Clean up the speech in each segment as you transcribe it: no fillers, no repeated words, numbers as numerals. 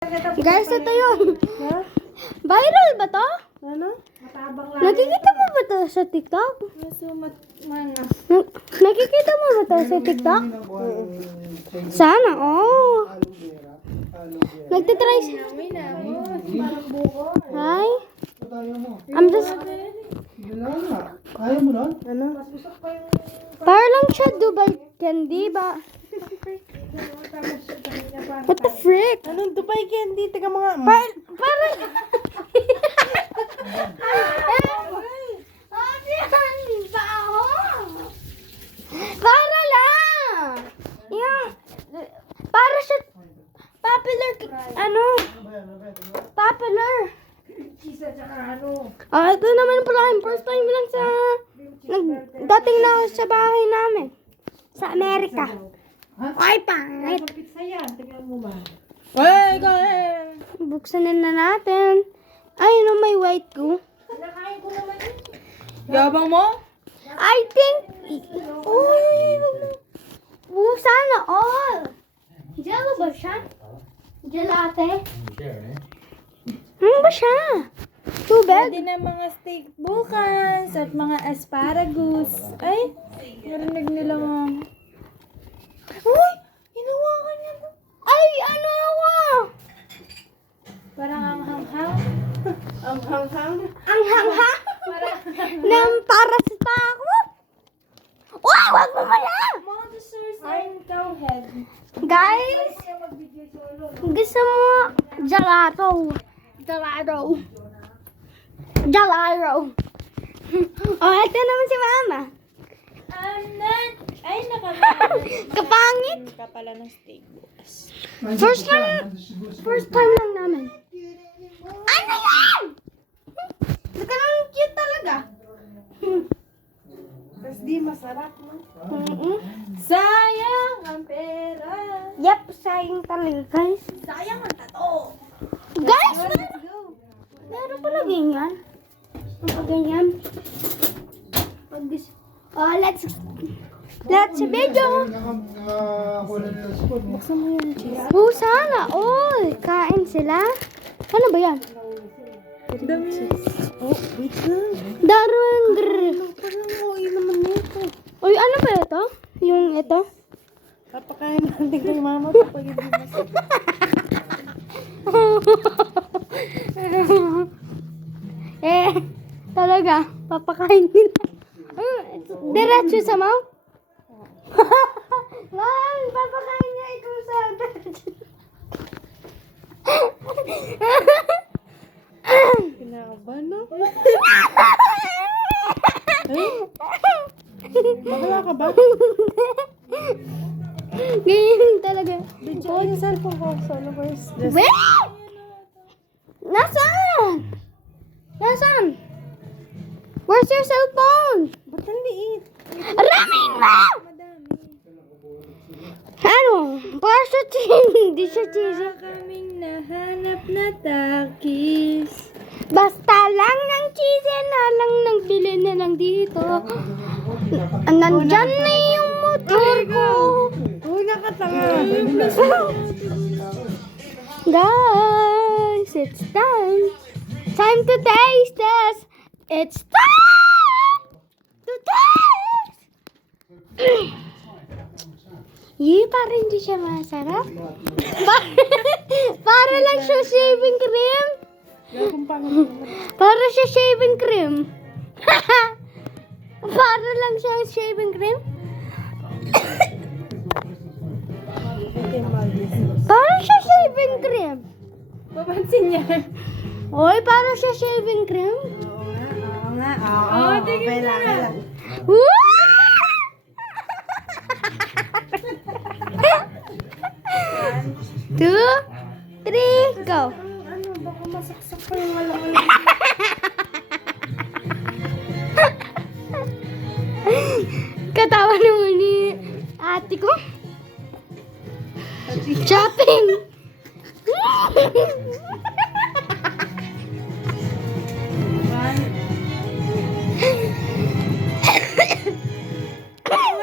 Guys, ito yun. Viral ba to? Ano? Matabang lang. Nakikita mo ba to sa TikTok? Nakikita mo ba to sa TikTok? Sana, oh. Nagtitry siya. Hi. I'm just... Ayaw mo nun? Ano? Para lang siya Dubai candy ba? What the frick? Anong Dubai candy? Teka mga... Para... Para lang! Yung... Para siya... Popular... Ano? Popular. Ito naman pala yung first time lang sa... Dating na ako sa bahay namin. Sa Amerika. Ay, pangit. Pizza yan. Tingnan mo ba? Buksan na natin. Ay, no, may white ko. Nakain ko naman yun. Yabang mo? I think... Uy! Sana all. Jello ba siya? Gelate? Ano ba siya? Tubig? Pwede na mga steak bukas at mga asparagus. Ay, narinig nila nga. Uy! Hinawakan niya to. Ay, ano ako? Parang ang hanghang. Ang hanghang. Ang hangha? Nang para sa tako? Uy, wag mo mala! Monsters and cowhead. Guys, gusto mo gelato? Gelato. Gelato. Oh, ito naman si Mama. Ay, nakapala. Kapangit. Ka pala ng steak bukas. First time lang namin. Ano yan? Baka lang cute talaga. Tapos di masarap, no? Sayang ang pera. Yep, sayang talaga, guys. Sayang ang tato. Guys, meron pala ganyan. Ano ganyan? Oh, let's video. Buksan mo yung cheese. Oh, sana. Oh, kain sila. Ano ba yan? Oh, wait lang. Darwin. Parang okay naman nito. Uy, ano ba ito? Yung ito? Papakain natin kay mama kapag hindi masarap. Talaga. Papakain nila. Diretso sa mouth? Wow, papakain niya ito sa Kinakabahan, no? Bahala ka ba? Ganyan talaga. Oh, yung cellphone ko. Solo first. Wait! Nasaan? Nasaan? Where's your cellphone? Ba't ang liit? Ramin mo! Ano? Para sa hindi siya cheesy. Kaming nahanap na takis. Basta lang ng cheesy na lang nagbili na lang dito. Nandyan na yung motor ko. Uy, nakatanga. Guys, it's time. Time to taste this. It's time to taste. Parang hindi siya masarap. Para lang siya shaving cream. Para siya shaving cream. Para lang siya shaving cream. Para siya shaving cream. Papansin niya. Oy, para siya shaving cream. Oo nga. Oo, tingin lang. na. Woo! 2, 3, go. Ano, baka masaksak pa yung alam-alam. Katawa naman ni ate ko. Shopping.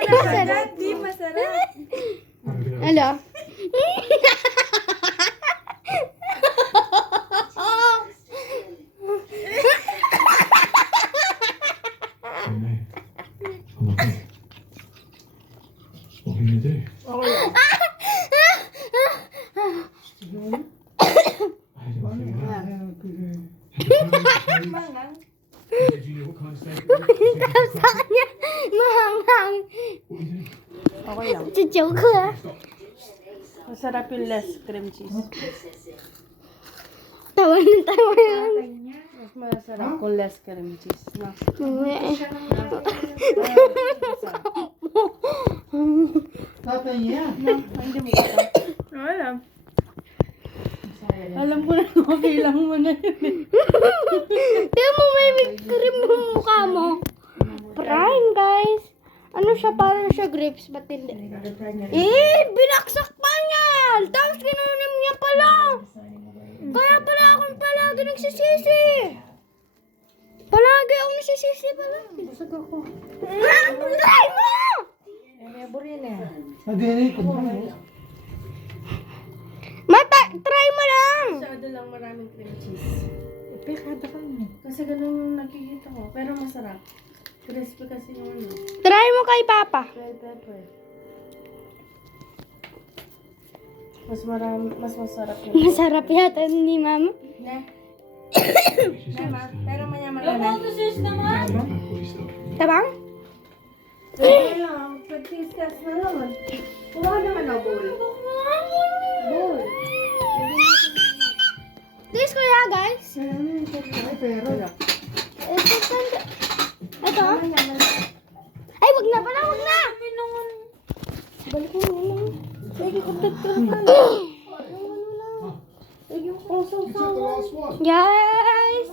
Masarap. Di masarap. Hello. Tapos sa kanya, mahanghang. Okay lang. Chuchow ko ah. Masarap yung less cream cheese. Tawa na tawa yan. Mas masarap kung less cream cheese. No? Tatay niya. No, hindi mo kata. Alam. Alam ko na okay lang mo na yun. Tingnan mo may cream yung mukha mo. Prime guys. Ano siya, parang siya grapes, ba't hindi? Binaksak pa niyan! Tapos kinunin niya pala! Kaya pala akong palagi nagsisisi! Palagi ako nagsisisi pala. Busog ako. Try mo! Nadinig ko ba? Try mo lang! Masyado lang maraming cream cheese. Pekada ka mo. Kasi ganun yung nakikita ko. Pero masarap. Crispy kasi yung ano. Try mo kay Papa. Bell pepper. Mas marami, mas masarap yun. Masarap yata ni Mama. Ne? Nema, pero mayaman na na. Tabang? Kaya lang, pag-taste na naman. Kuha naman ako bowl. Bowl. This kuya guys. Ay, pero. Ito? Ay, wag na pala, wag na! Balik mo lang. Lagi ko tagtulpan. Lagi ko kong Is that the last one? Guys!